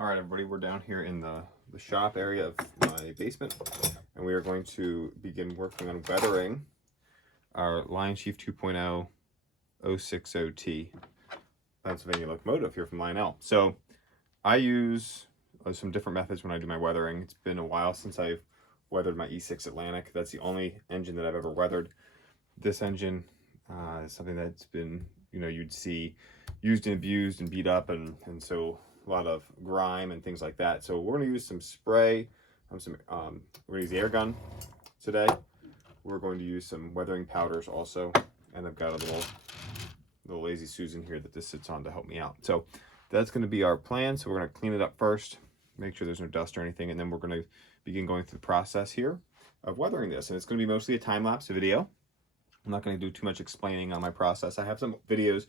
All right, everybody, we're down here in the shop area of my basement, and we are going to begin working on weathering our Lionchief 2.0 060T Pennsylvania locomotive here from Lionel. So I use some different methods when I do my weathering. It's been a while since I've weathered my E6 Atlantic. That's the only engine that I've ever weathered. This engine is something that's been, you'd see used and abused and beat up, and so a lot of grime and things like that. So we're going to use some spray, we're going to use the air gun today. We're going to use some weathering powders also, and I've got a little Lazy Susan here that this sits on to help me out. So that's going to be our plan. So we're going to clean it up first, make sure there's no dust or anything, and then we're going to begin going through the process here of weathering this. And it's going to be mostly a time-lapse video. I'm not going to do too much explaining on my process. I have some videos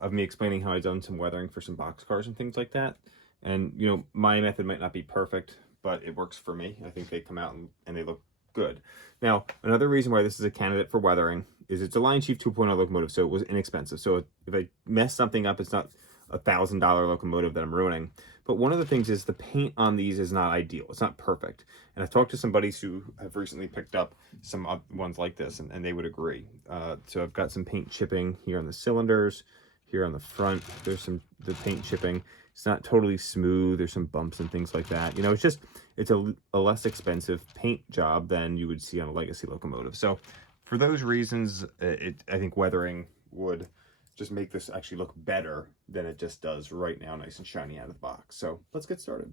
of me explaining how I've done some weathering for some boxcars and things like that. And, my method might not be perfect, but it works for me. I think they come out and they look good. Now, another reason why this is a candidate for weathering is it's a Lionchief 2.0 locomotive, so it was inexpensive. So if I mess something up, it's not a $1,000 locomotive that I'm ruining. But one of the things is the paint on these is not ideal. It's not perfect. And I've talked to some buddies who have recently picked up some ones like this, and they would agree. So I've got some paint chipping here on the cylinders. Here on the front, there's the paint chipping. It's not totally smooth. There's some bumps and things like that. It's a less expensive paint job than you would see on a legacy locomotive. So for those reasons, I think weathering would just make this actually look better than it just does right now, nice and shiny out of the box. So let's get started.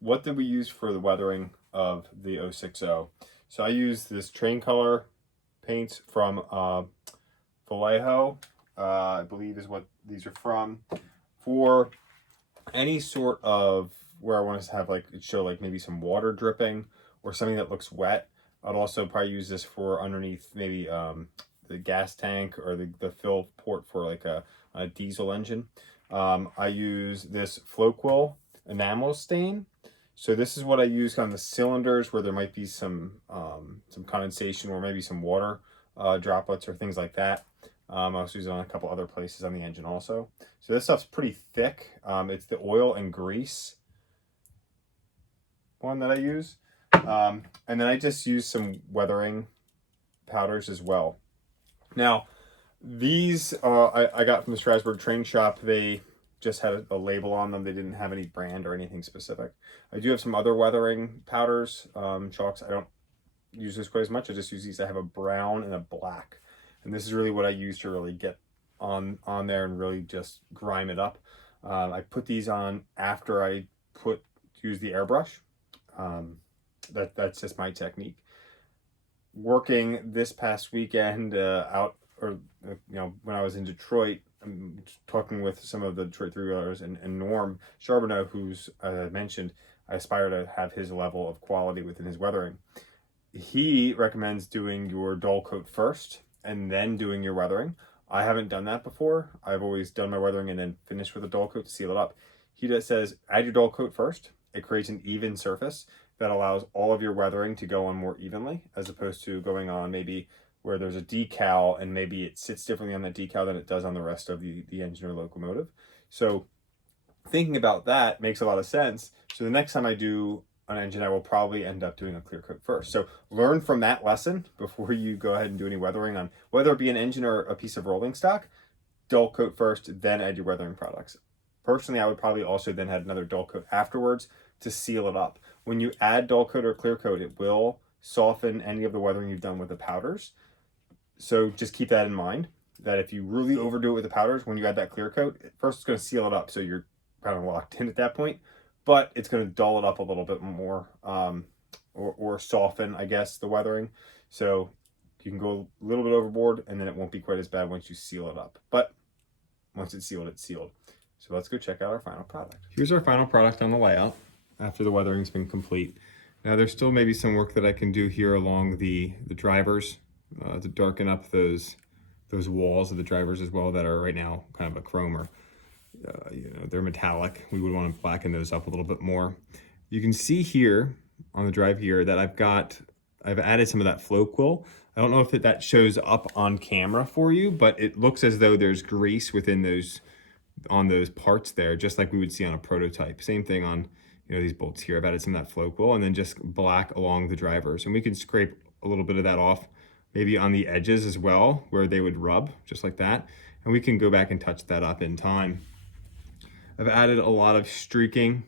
What did we use for the weathering of the 060? So I used this train color paint from Vallejo, I believe is what these are from. For any sort of where I want to have show maybe some water dripping or something that looks wet, I'd also probably use this for underneath maybe the gas tank or the fill port for a diesel engine. I use this Floquil enamel stain. So this is what I use on the cylinders where there might be some condensation or maybe some water droplets or things like that. I also use it on a couple other places on the engine also. So this stuff's pretty thick. It's the oil and grease one that I use. And then I just use some weathering powders as well. Now, these I got from the Strasbourg train shop. They just had a label on them. They didn't have any brand or anything specific. I do have some other weathering powders, chalks. I don't use this quite as much. I just use these. I have a brown and a black. And this is really what I use to really get on there and really just grime it up. I put these on after I use the airbrush. That's just my technique. Working this past weekend when I was in Detroit, I'm talking with some of the Detroit three-wheelers and Norm Charbonneau, who's, as I mentioned, I aspire to have his level of quality within his weathering. He recommends doing your dull coat first and then doing your weathering. I haven't done that before. I've always done my weathering and then finished with a dull coat to seal it up. He just says add your dull coat first. It creates an even surface that allows all of your weathering to go on more evenly, as opposed to going on maybe where there's a decal and maybe it sits differently on that decal than it does on the rest of the engine or locomotive. So thinking about that makes a lot of sense. So the next time I do an engine, I will probably end up doing a clear coat first. So learn from that lesson before you go ahead and do any weathering on whether it be an engine or a piece of rolling stock. Dull coat first, then add your weathering products. Personally, I would probably also then add another dull coat afterwards to seal it up. When you add dull coat or clear coat, it will soften any of the weathering you've done with the powders. So just keep that in mind, that if you really overdo it with the powders, when you add that clear coat, first it's going to seal it up so you're kind of locked in at that point, but it's going to dull it up a little bit more, or soften, I guess, the weathering. So you can go a little bit overboard and then it won't be quite as bad once you seal it up. But once it's sealed, it's sealed. So let's go check out our final product. Here's our final product on the layout after the weathering's been complete. Now there's still maybe some work that I can do here along the drivers to darken up those walls of the drivers as well that are right now kind of a chrome, or they're metallic. We would want to blacken those up a little bit more. You can see here on the drive here that I've added some of that flow quill. I don't know if that shows up on camera for you, but it looks as though there's grease within on those parts there, just like we would see on a prototype. Same thing on these bolts here. I've added some of that flow quill and then just black along the drivers, and we can scrape a little bit of that off maybe on the edges as well where they would rub, just like that, and we can go back and touch that up in time. I've added a lot of streaking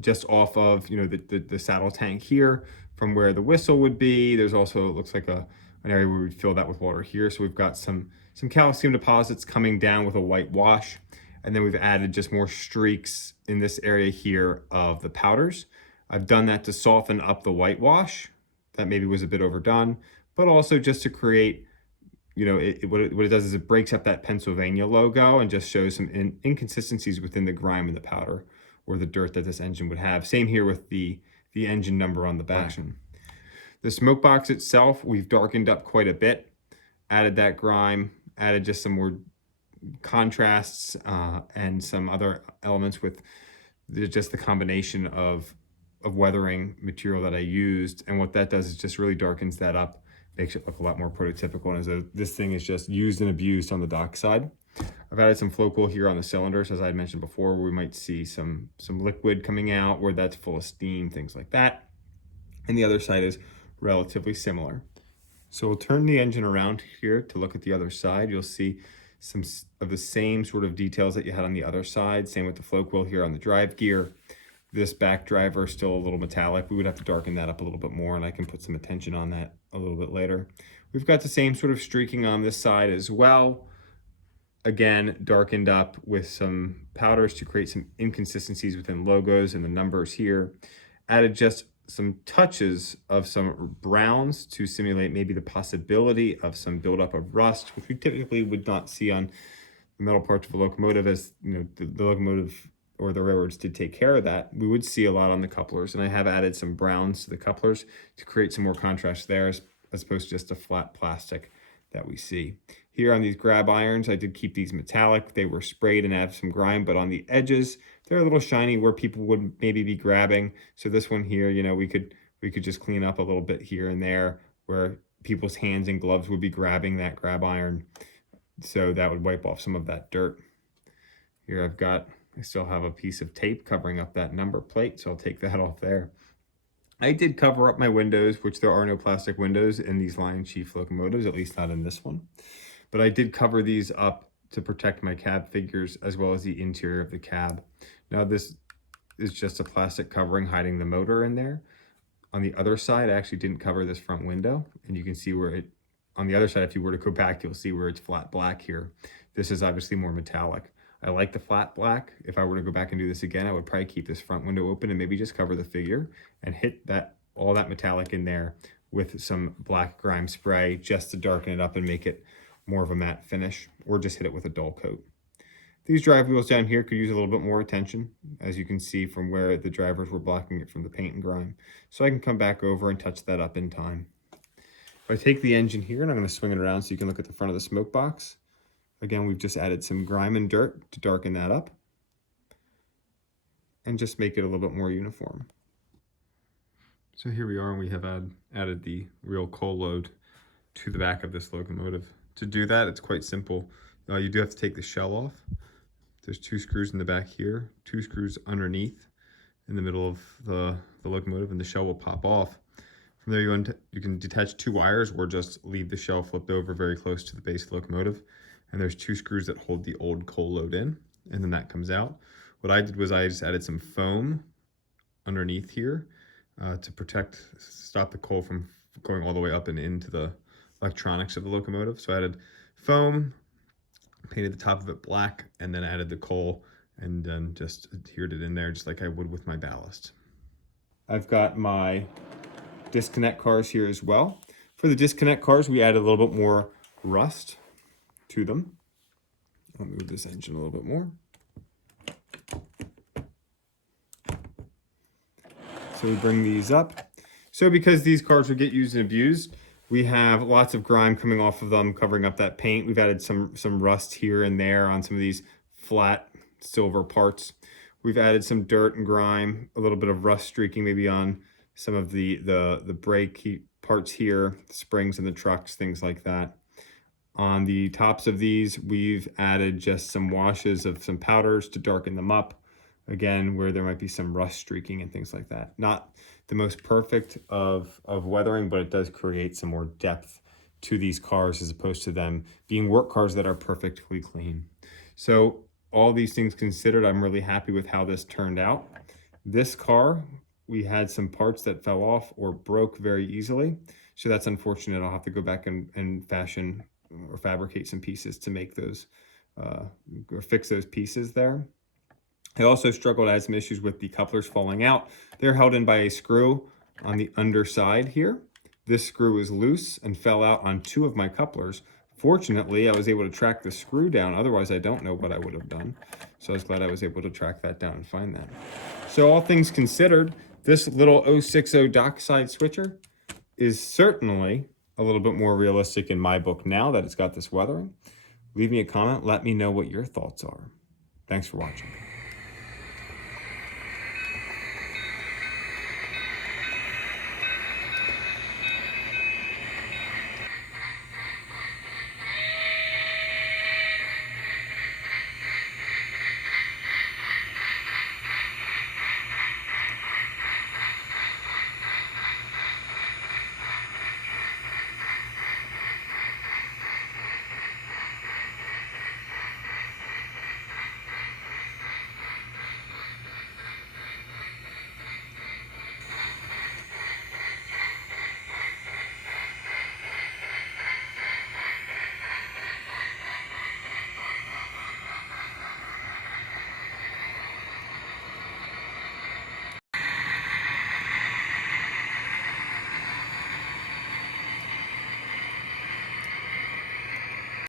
just off of the saddle tank here from where the whistle would be. There's also, it looks like an area where we'd fill that with water here. So we've got some calcium deposits coming down with a white wash. And then we've added just more streaks in this area here of the powders. I've done that to soften up the whitewash. That maybe was a bit overdone, but also just to create, what it does is it breaks up that Pennsylvania logo and just shows some inconsistencies within the grime and the powder or the dirt that this engine would have. Same here with the engine number on the back. The smoke box itself, we've darkened up quite a bit, added that grime, added just some more contrasts and some other elements with just the combination of weathering material that I used. And what that does is just really darkens that up, makes it look a lot more prototypical, and as though this thing is just used and abused on the dock side. I've added some flow quill here on the cylinders, as I had mentioned before, where we might see some liquid coming out where that's full of steam, things like that. And the other side is relatively similar. So we'll turn the engine around here to look at the other side. You'll see some of the same sort of details that you had on the other side. Same with the flow quill here on the drive gear. This back driver is still a little metallic. We would have to darken that up a little bit more, and I can put some attention on that a little bit later. We've got the same sort of streaking on this side as well. Again, darkened up with some powders to create some inconsistencies within logos and the numbers here. Added just some touches of some browns to simulate maybe the possibility of some buildup of rust, which we typically would not see on the metal parts of a locomotive, as the locomotive or the railroads did take care of that. We would see a lot on the couplers, and I have added some browns to the couplers to create some more contrast there, as opposed to just a flat plastic that we see. Here on these grab irons, I did keep these metallic. They were sprayed and added some grime, but on the edges, they're a little shiny where people would maybe be grabbing. So this one here, we could just clean up a little bit here and there where people's hands and gloves would be grabbing that grab iron. So that would wipe off some of that dirt. Here I still have a piece of tape covering up that number plate, so I'll take that off there. I did cover up my windows, which there are no plastic windows in these Lionchief locomotives, at least not in this one. But I did cover these up to protect my cab figures as well as the interior of the cab. Now this is just a plastic covering hiding the motor in there. On the other side, I actually didn't cover this front window, and you can see where on the other side, if you were to go back, you'll see where it's flat black here. This is obviously more metallic. I like the flat black. If I were to go back and do this again, I would probably keep this front window open and maybe just cover the figure and hit all that metallic in there with some black grime spray just to darken it up and make it more of a matte finish, or just hit it with a dull coat. These drive wheels down here could use a little bit more attention, as you can see from where the drivers were blocking it from the paint and grime. So I can come back over and touch that up in time. If I take the engine here and I'm going to swing it around so you can look at the front of the smoke box. Again, we've just added some grime and dirt to darken that up and just make it a little bit more uniform. So here we are, and we have added the real coal load to the back of this locomotive. To do that, it's quite simple. You do have to take the shell off. There's 2 screws in the back here, 2 screws underneath in the middle of the locomotive, and the shell will pop off. From there, you can detach 2 wires or just leave the shell flipped over very close to the base of the locomotive. And there's 2 screws that hold the old coal load in, and then that comes out. What I did was I just added some foam underneath here to stop the coal from going all the way up and into the electronics of the locomotive. So I added foam, painted the top of it black, and then added the coal, and then just adhered it in there just like I would with my ballast. I've got my disconnect cars here as well. For the disconnect cars, we added a little bit more rust to them. I'll move this engine a little bit more. So we bring these up. So because these cars will get used and abused, we have lots of grime coming off of them, covering up that paint. We've added some rust here and there on some of these flat silver parts. We've added some dirt and grime, a little bit of rust streaking maybe on some of the brake parts here, the springs in the trucks, things like that. On the tops of these, we've added just some washes of some powders to darken them up. Again, where there might be some rust streaking and things like that. Not the most perfect of weathering, but it does create some more depth to these cars as opposed to them being work cars that are perfectly clean. So all these things considered, I'm really happy with how this turned out. This car, we had some parts that fell off or broke very easily. So that's unfortunate. I'll have to go back and fashion or fabricate some pieces to make those or fix those pieces there. I also struggled, I had some issues with the couplers falling out. They're held in by a screw on the underside here. This screw is loose and fell out on 2 of my couplers. Fortunately, I was able to track the screw down. Otherwise, I don't know what I would have done. So I was glad I was able to track that down and find that. So all things considered, this little 060 dockside switcher is certainly a little bit more realistic in my book now that it's got this weathering. Leave me a comment. Let me know what your thoughts are. Thanks for watching.